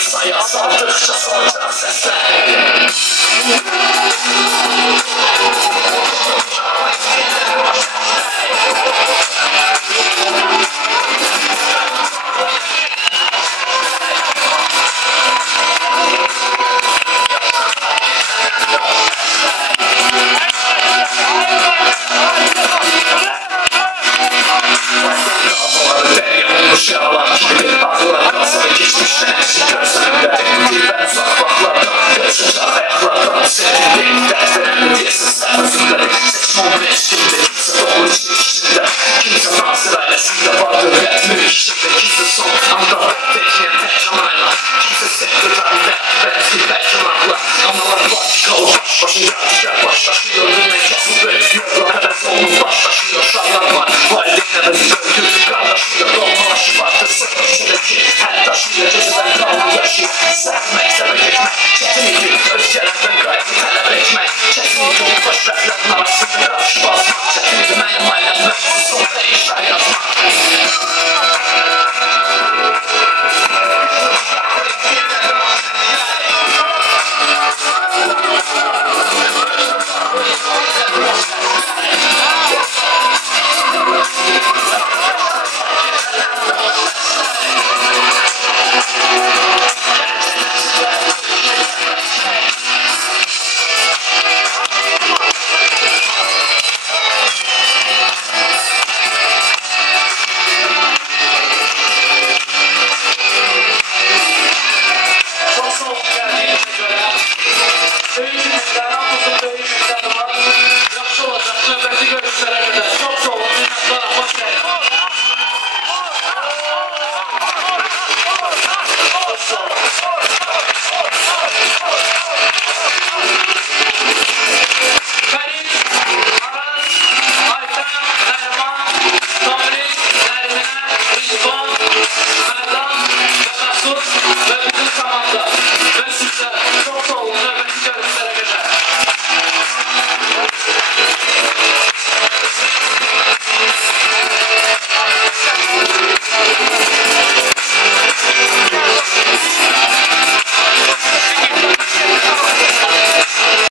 Saya saldıkça solacak sesler. Yaralar gibi ağlar kalsın geçmişten gözlerimde dilber uzak baklardan gözünce ayaklardan senin değil dertlerimde diyesin sen özümde seçme onu eşkimde kimse doğru içinde kimse nazır ailesinde vardır etmiyor içinde kimse son anda bekleyen tek camayla kimse sekreterinde belki beklemakla anılar başkalı baş başına diğer başlaşıyor ürüne kesin bekliyor hedef olun başlaşıyor şarlar var valideyne beni bölgü kardeşliyor dolmalaşı vardır sırtındaki her taşıyla geceden kaldı yaşı sevmek sevmek etmek çetin özgelerden gayrı talep etmek çetin boş dertlerin arasında karşı basmak çetin benim ailem son işler yazmak